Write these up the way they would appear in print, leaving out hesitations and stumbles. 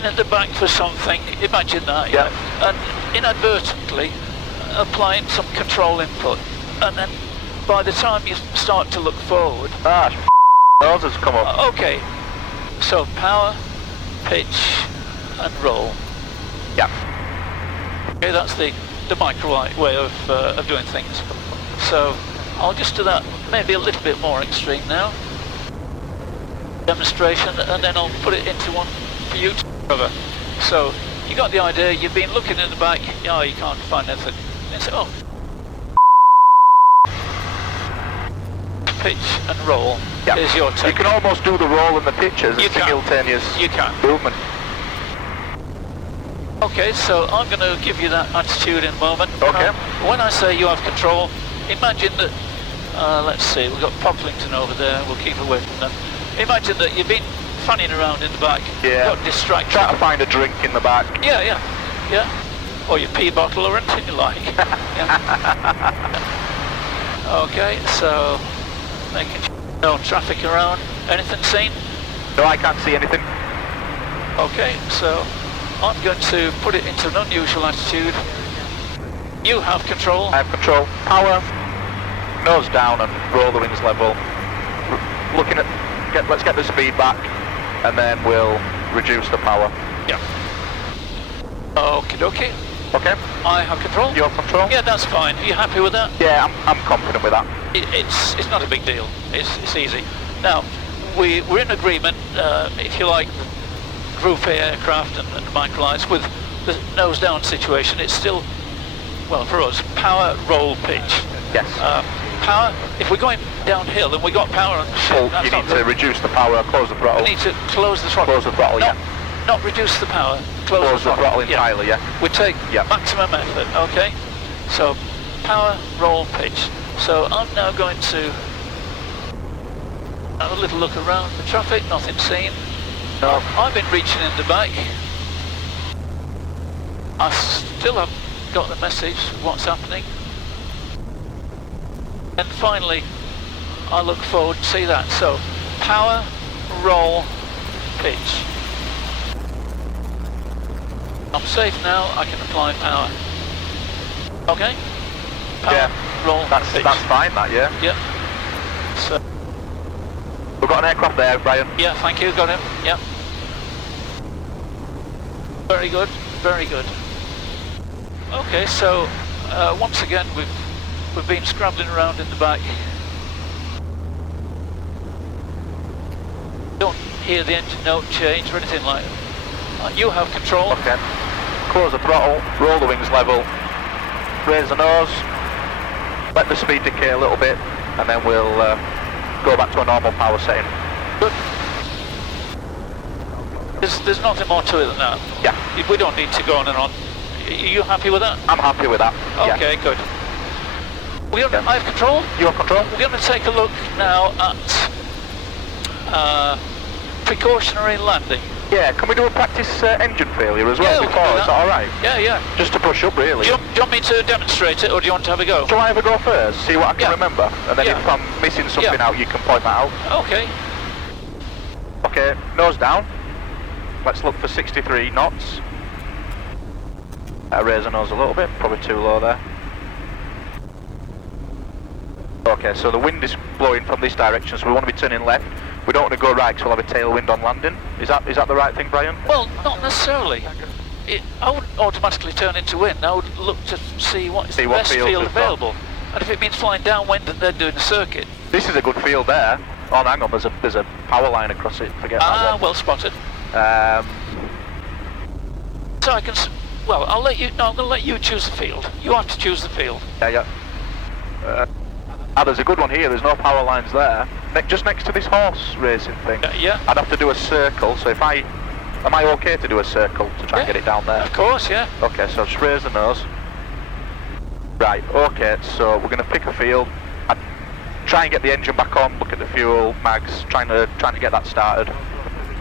reaching in the back for something, imagine that, Yeah. and inadvertently applying some control input, and then by the time you start to look forward... Nose has come up. Okay, so power, pitch and roll. Yeah. Okay, that's the Microlight way of doing things. So I'll just do that maybe a little bit more extreme now. Demonstration, and then I'll put it into one for you to cover. So you got the idea, you've been looking in the back, oh, you can't find anything. And say, oh, pitch and roll is your technique. You can almost do the roll and the pitch as a simultaneous movement. Okay, so I'm going to give you that attitude in a moment. Okay. When I say you have control, imagine that, let's see, we've got Pocklington over there, we'll keep away from them. Imagine that you've been fanning around in the back, got distracted. Try to find a drink in the back. Yeah. Or your pee bottle or anything you like. Okay, so making sure no traffic around. Anything seen? No, I can't see anything. Okay, so I'm going to put it into an unusual attitude. You have control. I have control. Power, nose down and roll the wings level. Looking at, let's get the speed back and then we'll reduce the power. Yeah. Okie dokie. Okay. I have control. You have control? Yeah, that's fine. Are you happy with that? Yeah, I'm confident with that. It's not a big deal. It's easy. Now, we're in agreement, if you like, Group A aircraft and Microlights with the nose down situation. It's still, well, for us, power, roll, pitch. Yes. Power, if we're going downhill and we got power on the ship, you need to reduce the power, close the throttle. We need to close the throttle. Close the throttle, Not reduce the power, close the throttle entirely, We take maximum effort, okay? So, power, roll, pitch. So I'm now going to have a little look around the traffic, nothing seen. No. I've been reaching in the back. I still haven't got the message of what's happening. And finally, I look forward to see that. So, power, roll, pitch. I'm safe now, I can apply power. Okay? Power, roll, pitch. That's fine, that, yeah? Yeah. So, we've got an aircraft there, Brian. Yeah, thank you, got him, yeah. Very good, very good. Okay, so once again we've been scrabbling around in the back. Don't hear the engine note change or anything like that. You have control. Okay. Close the throttle, roll the wings level, raise the nose, let the speed decay a little bit, and then we'll go back to a normal power setting. Good. There's nothing more to it than that. Yeah. We don't need to go on and on. Are you happy with that? I'm happy with that. Okay, good. I have control. You have control. We're going to take a look now at precautionary landing. Yeah, can we do a practice engine failure as well before? Is that alright? Yeah. Just to push up, really. Do you want me to demonstrate it, or do you want to have a go? Shall I have a go first? See what I can remember? And then if I'm missing something out, you can point that out. Okay. Okay, nose down. Let's look for 63 knots. Raise the nose a little bit, probably too low there. Okay, so the wind is blowing from this direction, so we want to be turning left. We don't want to go right because we'll have a tailwind on landing. Is that the right thing, Brian? Well, not necessarily. I wouldn't automatically turn into wind. I would look to see what is the best field available. And if it means flying downwind and then doing a circuit. This is a good field there. Oh, hang on, there's a power line across it. Forget that one. Well spotted. So I can. Well, I'm going to let you choose the field. You have to choose the field. Yeah. There's a good one here. There's no power lines there. Just next to this horse racing thing. Yeah. I'd have to do a circle. So am I okay to do a circle to try and get it down there? Of course, yeah. Okay, so just raise the nose. Right. Okay, so we're going to pick a field. I'd try and get the engine back on. Look at the fuel mags. Trying to get that started.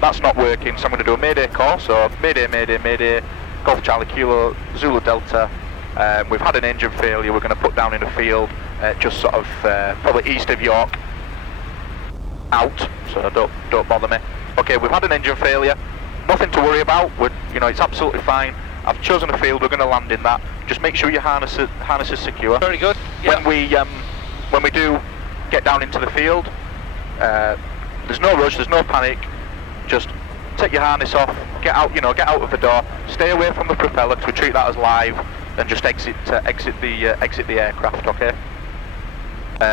That's not working. So I'm going to do a mayday call. So mayday. Golf Charlie Kilo, Zulu Delta. We've had an engine failure. We're going to put down in a field just sort of probably east of York. Out, so don't bother me. Okay, we've had an engine failure. nothing to worry about. It's absolutely fine. I've chosen a field. We're going to land in that. Just make sure your harness is secure. Very good. Yeah. When we do get down into the field, there's no rush. There's no panic. Just take your harness off. Get out. Get out of the door. Stay away from the propeller because we treat that as live. Then just exit the aircraft. Okay.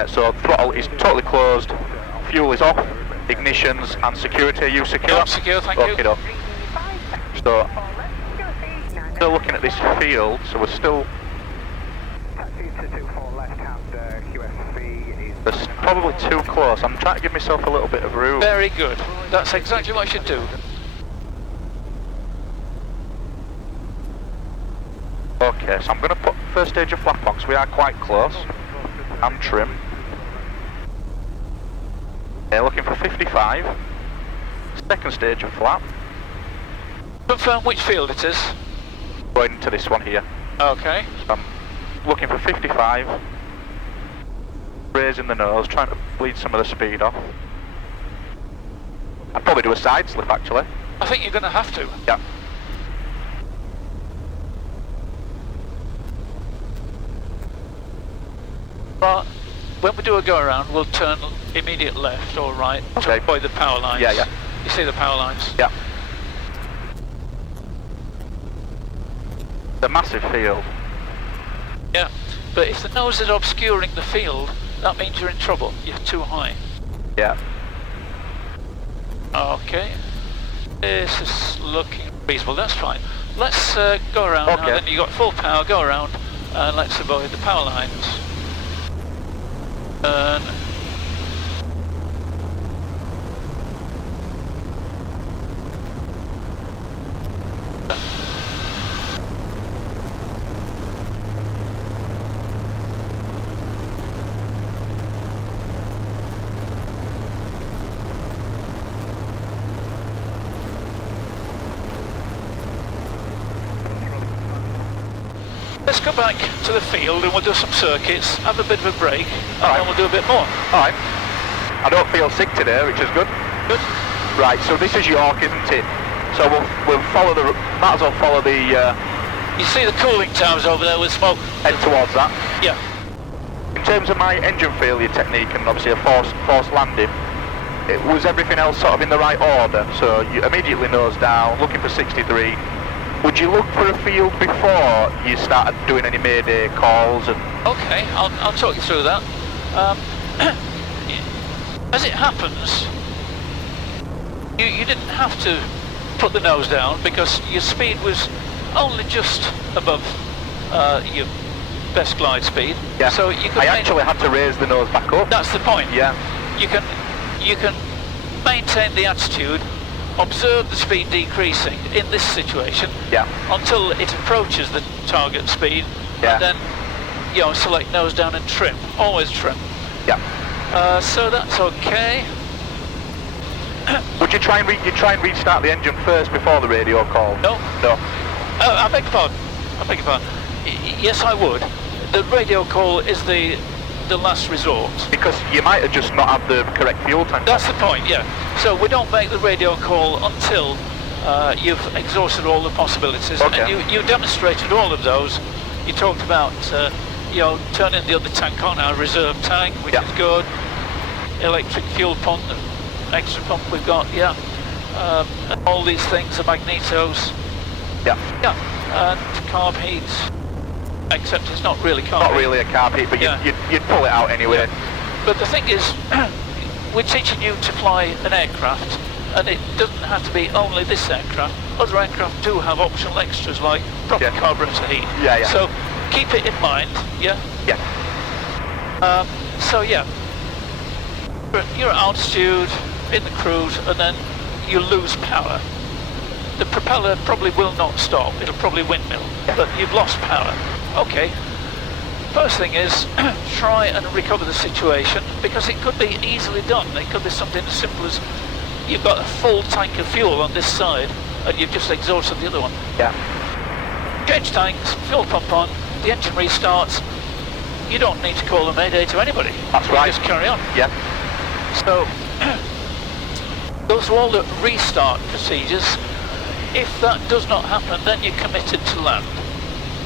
So throttle is totally closed. Fuel is off. Ignitions and security. Are you secure? I'm secure. Thank you. Okay. So still looking at this field. So we're still. That's probably too close. I'm trying to give myself a little bit of room. Very good. That's exactly what I should do. Okay, so I'm going to put first stage of flap on because we are quite close. And trim. Okay, looking for 55. Second stage of flap. Confirm which field it is. Going into this one here. Okay. So I'm looking for 55. Raising the nose, trying to bleed some of the speed off. I'd probably do a side slip actually. I think you're going to have to. Yeah. But when we do a go around, we'll turn immediate left or right to avoid the power lines. Yeah, yeah. You see the power lines? Yeah. The massive field. Yeah, but if the nose is obscuring the field, that means you're in trouble. You're too high. Yeah. Okay. This is looking reasonable. That's fine. Let's go around now. Then you got full power. Go around and let's avoid the power lines. Turn. Let's go back to the field and we'll do some circuits, have a bit of a break, and then we'll do a bit more. Alright. I don't feel sick today, which is good. Good. Right, so this is York, isn't it? So we'll follow might as well follow the... You see the cooling towers over there with smoke? Head towards that. Yeah. In terms of my engine failure technique and obviously a forced landing, it was everything else sort of in the right order. So you immediately nose down, looking for 63. Would you look for a field before you started doing any mayday calls? And Okay, I'll talk you through that. As it happens, you didn't have to put the nose down because your speed was only just above your best glide speed. Yeah. So you could I actually had to raise the nose back up. That's the point. Yeah. You can maintain the attitude, observe the speed decreasing in this situation until it approaches the target speed, and then select nose down and trim. Always trim. Yeah. So that's okay. Would you try and restart the engine first before the radio call? No. No. I beg your pardon. Yes, I would. The radio call is the last resort. Because you might have just not had the correct fuel tank. That's the point, yeah. So we don't make the radio call until you've exhausted all the possibilities. Okay. And you demonstrated all of those. You talked about, turning the other tank on, our reserve tank, which is good. Electric fuel pump, the extra pump we've got, and all these things, the magnetos. Yeah. Yeah, and carb heat. Except it's not really carb heat. Not really a carb heat, but you'd pull it out anyway. Yeah. But the thing is, we're teaching you to fly an aircraft, and it doesn't have to be only this aircraft. Other aircraft do have optional extras like proper carburetor heat. Yeah, yeah. So keep it in mind, yeah? Yeah. You're at altitude, in the cruise, and then you lose power. The propeller probably will not stop, it'll probably windmill, but you've lost power. Okay, first thing is try and recover the situation, because it could be easily done. It could be something as simple as you've got a full tank of fuel on this side and you've just exhausted the other one. Yeah. Change tanks, fuel pump on, the engine restarts. You don't need to call a mayday to anybody. That's right. Just carry on. Yeah. So, go through all the restart procedures. if that does not happen, then you're committed to land.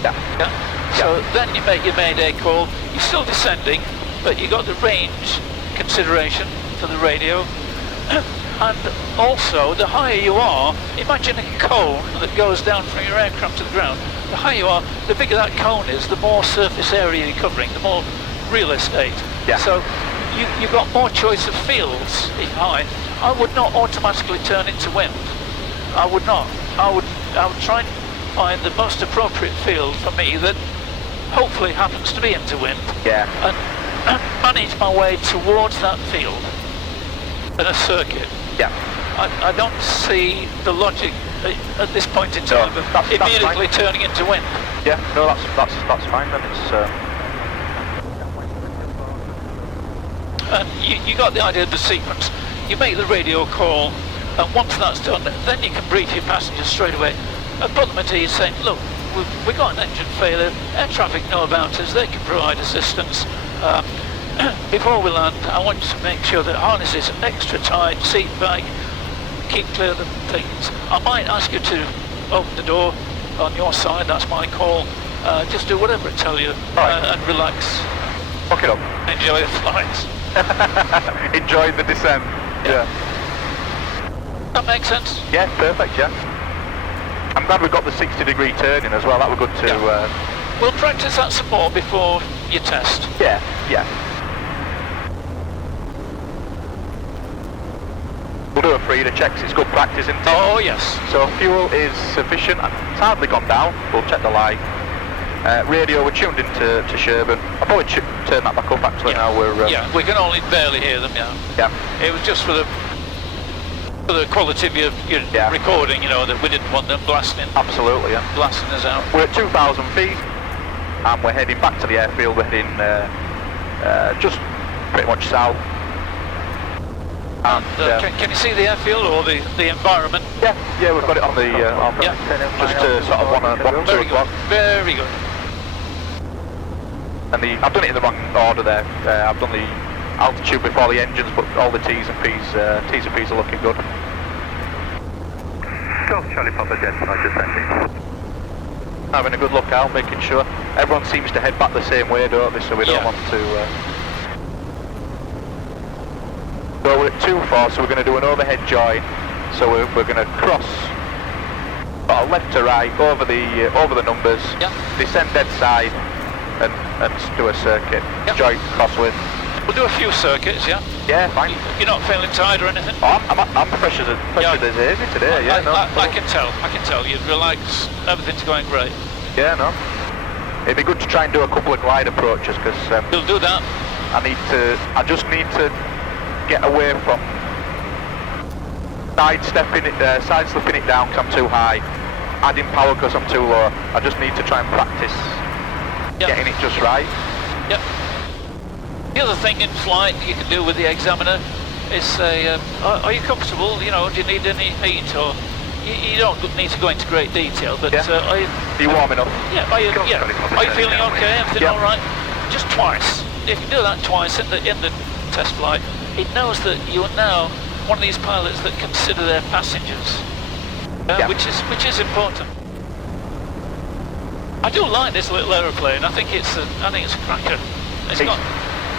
Yeah. Yeah? So then you make your mayday call. You're still descending, but you've got the range consideration for the radio. And also, the higher you are, imagine a cone that goes down from your aircraft to the ground. The higher you are, the bigger that cone is, the more surface area you're covering, the more real estate. Yeah. So you've got more choice of fields if high. I would not automatically turn into wind. I would not. I would try and find the most appropriate field for me that hopefully happens to be into wind. Yeah. And manage my way towards that field in a circuit. Yeah. I don't see the logic at this point in time of immediately turning into wind. Yeah, no, that's fine then. It's And you got the idea of the sequence. You make the radio call, and once that's done, then you can brief your passengers straight away and put them at ease, saying, look, we've got an engine failure, air traffic know about us, they can provide assistance. Before we land, I want you to make sure that harness is extra tight, seat back, keep clear of the things. I might ask you to open the door on your side, that's my call. Just do whatever I tell you and relax. Fuck it up. Enjoy the flights. Enjoy the descent. Yeah. That makes sense? Yeah, perfect, yeah. I'm glad we've got the 60-degree turning as well, that were good to... Yeah. We'll practice that some more before you test. Yeah, yeah. We'll do a Frida checks, it's good practice, isn't it? Oh, yes. So fuel is sufficient, it's hardly gone down, we'll check the light. Radio, we're tuned into Sherburn. I'll probably turn that back up actually now we're... Yeah, we can only barely hear them, yeah. Yeah. It was just for the quality of your recording, you know, that we didn't want them blasting. Absolutely, yeah. Blasting us out. We're at 2,000 feet, and we're heading back to the airfield, we're heading just pretty much south. And, can you see the airfield or the environment? Yeah, we've got it on the just to sort of 1, 2 o'clock. Very good. And I've done it in the wrong order there. I've done the altitude before the engines, but all the T's and P's are looking good. Golf Charlie Papa Jet, descending. Having a good look out, making sure everyone seems to head back the same way, don't they? So we don't want to. So we're at 2-4, so we're going to do an overhead join. So we're going to cross left to right over the numbers, descend dead side, and do a circuit. Join crosswind. We'll do a few circuits, yeah? Yeah, fine. You're not feeling tired or anything? Oh, I'm fresh as easy today, yeah. I can tell. You'd relax, everything's going great. Yeah, no. It'd be good to try and do a couple of glide approaches, because... You'll do that? I just need to get away from sideslipping it down because I'm too high, adding power because I'm too low. I just need to try and practice getting it just right. Yep. The other thing in flight you can do with the examiner is say, are you comfortable? You know, do you need any heat? Or you don't need to go into great detail, but are you warm enough? Yeah. Are you feeling okay? Everything all right? Just twice. If you do that twice in the test flight, it knows that you are now one of these pilots that consider their passengers, which is important. I do like this little aeroplane. I think it's a cracker.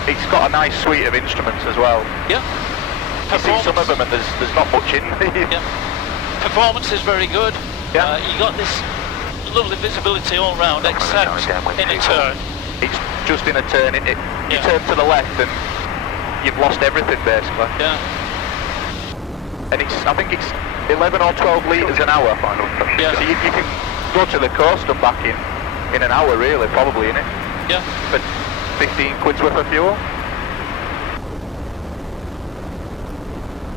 It's got a nice suite of instruments as well. Yeah. You see some of them and there's not much in there. Yeah. Performance is very good. Yeah. You got this lovely visibility all round, except in a turn. It's just in a turn, isn't it? You turn to the left and you've lost everything basically. Yeah. And I think it's 11 or 12 litres an hour. Yeah. So you can go to the coast and back in an hour really, probably, innit? Yeah. But 15 quid's worth of fuel.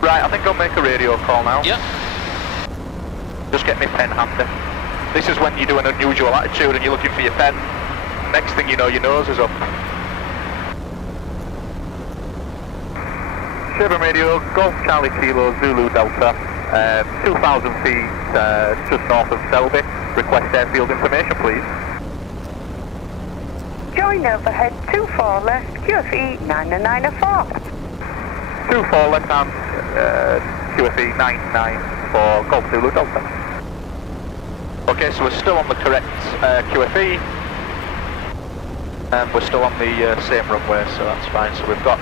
Right, I think I'll make a radio call now. Yeah. Just get my pen handy. This is when you do an unusual attitude and you're looking for your pen. Next thing you know, your nose is up. Sherburn Radio, Golf Charlie Kilo, Zulu Delta, 2,000 feet just north of Selby. Request airfield information, please. Join overhead 24 left, QFE 994. 24 left hand, QFE 994, Golf Zulu Delta. Okay, so we're still on the correct QFE, and we're still on the same runway, so that's fine. So we've got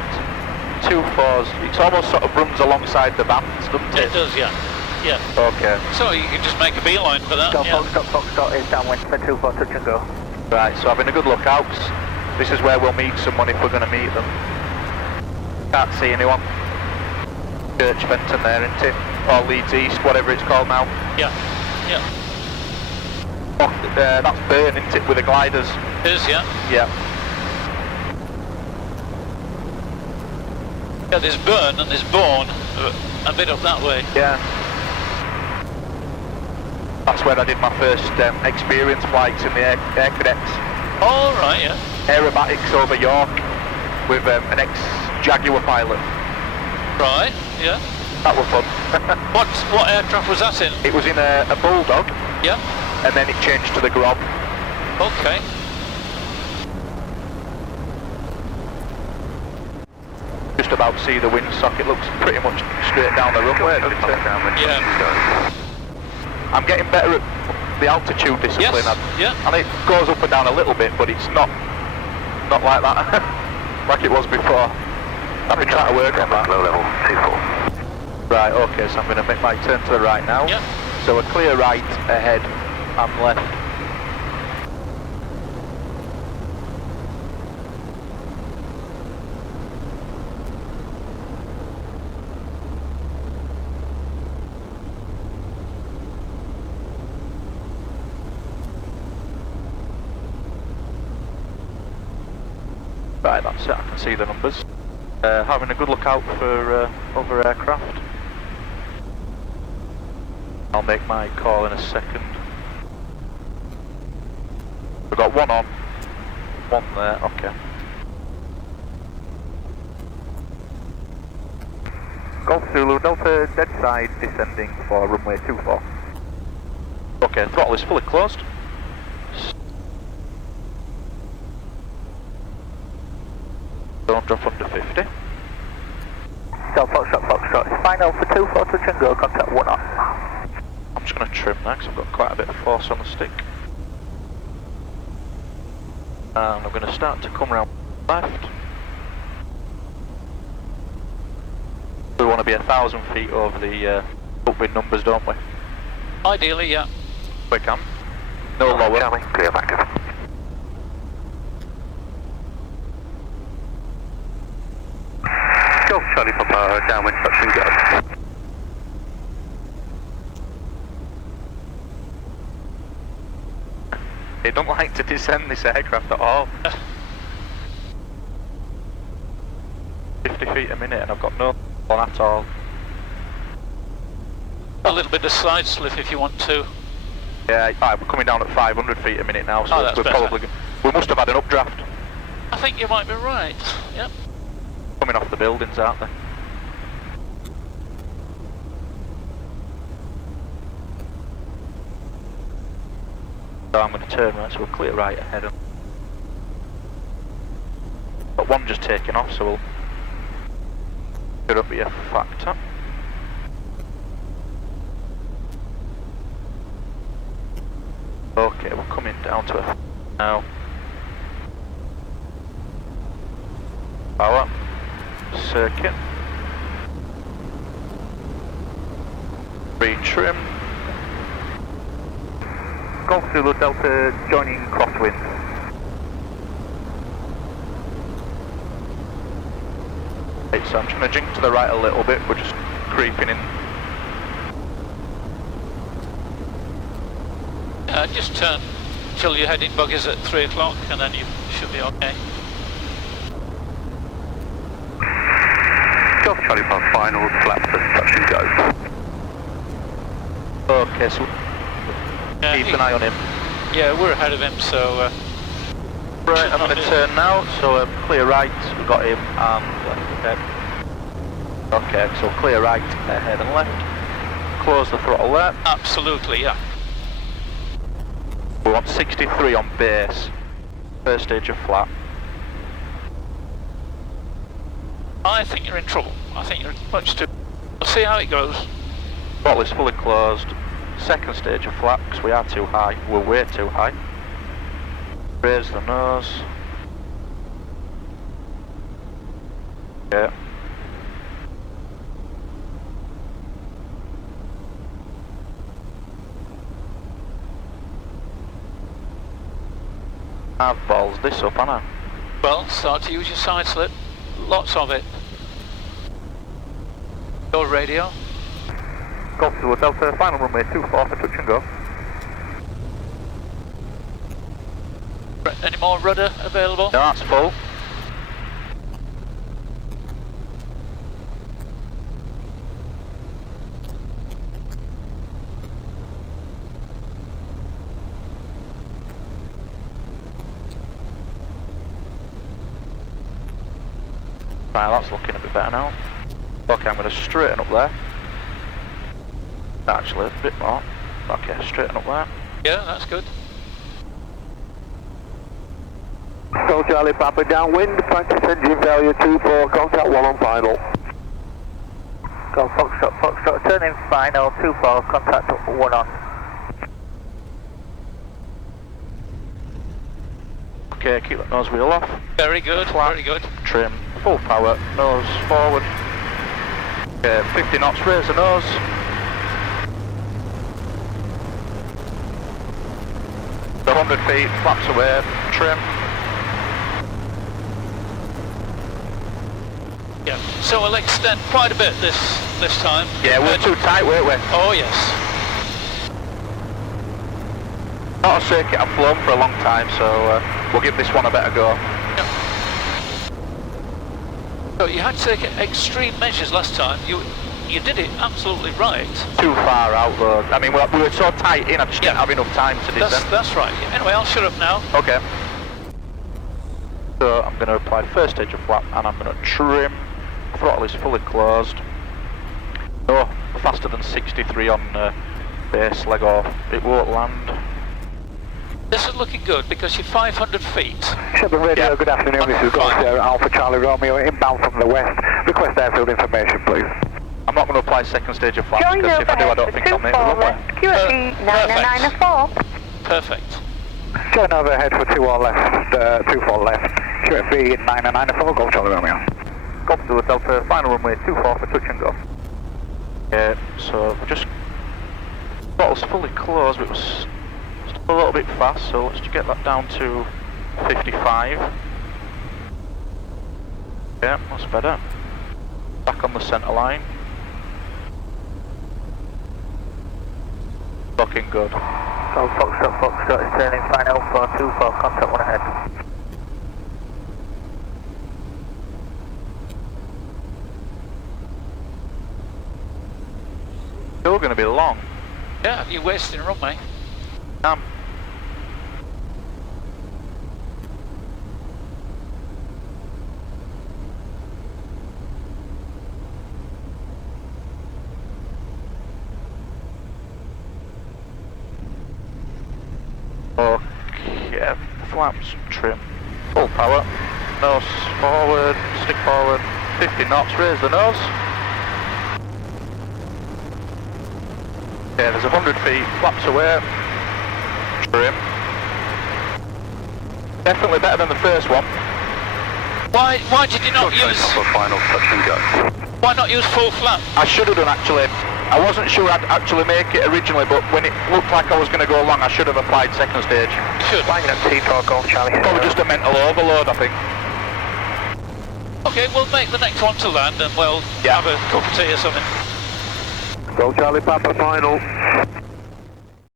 2-4s. It almost sort of runs alongside the bands, doesn't it? It does, yeah. Yeah. Okay. So you can just make a beeline for that. Stop, Yeah. Foxtrot is downwind for 24, touch and go. Right, so having a good look out. This is where we'll meet someone if we're going to meet them. Can't see anyone. Church Fenton there, isn't it? Or Leeds East, whatever it's called now. Yeah. Yeah. Oh, that's Burn, isn't it, with the gliders? It is, yeah. Yeah. Yeah, there's Burn and there's Bourne, a bit up that way. Yeah. That's where I did my first experience flights in the air cadets. Oh, right, yeah. Aerobatics over York with an ex-Jaguar pilot. Right, yeah. That was fun. What aircraft was that in? It was in a Bulldog, Yeah. and then it changed to the Grob. Okay. Just about see the windsock. It looks pretty much straight down the runway. Yeah. I'm getting better at the altitude discipline. Yes. Yeah. And it goes up and down a little bit, but it's not like that, like it was before. I've been trying to work on that. Low level, 24. Right, okay, so I'm going to make my turn to the right now. Yeah. So a clear right ahead and left. Right, that's it, I can see the numbers. Having a good look out for other aircraft. I'll make my call in a second. We've got one on, one there, okay. Golf Zulu, Delta dead side descending for runway 24. Okay, throttle is fully closed. Don't drop under 50. Delta Foxtrot, final for 24, touch and go, contact 1 off. I'm just going to trim that because I've got quite a bit of force on the stick. And I'm going to start to come around left. We want to be 1,000 feet over the upwind numbers, don't we? Ideally, yeah. We can. No lower. Charlie, clear back. Golf Charlie Papa, downwind, touch and go. They don't like to descend this aircraft at all. 50 feet a minute and I've got no on at all. A little bit of side slip if you want to. Yeah, we're coming down at 500 feet a minute now, so Oh, that's we're better. probably... We must have had an updraft I think you might be right. Yep. coming off the buildings, aren't they? So I'm going to turn right, so we'll clear right ahead. But one just taking off, so we'll... Shouldn't be a factor. Okay, we're coming down to a... now. Power. Circuit. Retrim. Golf Zulu, Delta joining crosswind. Right, so I'm just going to jink to the right a little bit, we're just creeping in. Just turn till your heading buggers at 3 o'clock and then you should be okay. Golf Charlie Papa, final, flaps us, touch and go. Okay, so keep an eye on him. Yeah, we're ahead of him, so... Right, I'm going to turn now, so clear right, we've got him, and left ahead. Okay, so clear right, ahead and left. Close the throttle there. Absolutely, yeah. We want 63 on base. First stage of flat. I think you're in trouble. I think you're much too... We'll see how it goes. Throttle is fully closed. second stage of flap because we are too high. We're way too high. Raise the nose. Yeah. I've balls this up, haven't I? Well, start to use your side slip. Lots of it. Your radio. Golf to Delta, final runway 24 for touch and go. Any more rudder available? No, that's full. Right, that's looking a bit better now. Okay, I'm going to straighten up there. Actually, a bit more. Okay, straighten up there. Yeah, that's good. Go Charlie Papa downwind, practice engine failure 24, contact 1 on final. Go Foxtrot, turn in final 24, contact 1 on. Okay, keep that nose wheel off. Very good, Flat. very good. Trim, full power, nose forward. Okay, 50 knots, raise the nose. The 100 feet, flaps away, trim. Yeah, so we'll extend quite a bit this time. Yeah, we're too tight, weren't we? Oh yes. Not a circuit I've flown for a long time, so we'll give this one a better go. Yep. So you had to take extreme measures last time. You did it absolutely right. Too far out though. I mean, we were so tight in, I just didn't have enough time to descend. That's right. Anyway, I'll shut up now. Okay. So I'm going to apply first stage of flap and I'm going to trim. Throttle is fully closed. No faster than 63 on base leg off. It won't land. This is looking good because you're 500 feet. Sherburn radio, Yeah. good afternoon, this is Golf Sierra Alpha Charlie Romeo, inbound from the west. Request airfield information, please. I'm not going to apply second stage of flap Join because if I do, I don't think I'll make the 24 runway. left, QFE 994. Perfect. Join overhead for 2 on left, 24 left, QFE 994, Golf Charlie Romeo. Golf to Delta, final runway 24 for touch and go. Yeah, so we just... Throttle's fully closed, but it was a little bit fast, so let's just get that down to 55. Yeah, that's better. Back on the centre line. Looking good. Go Foxtrot is turning final for 24, contact 1 ahead. Still going to be long. Yeah, you're wasting a runway. Okay, flaps, trim, full power, nose forward, stick forward, 50 knots, raise the nose. Okay, there's 100 feet, flaps away, trim. Definitely better than the first one. Why did you not use... Final touch and go. Why not use full flap? I should have done actually. I wasn't sure I'd actually make it originally, but when it looked like I was going to go long, I should have applied second stage. Should. Flying at T4 Golf Charlie. Probably just a mental overload, I think. Okay, we'll make the next one to land and we'll have a cup of tea or something. Golf Charlie Papa final.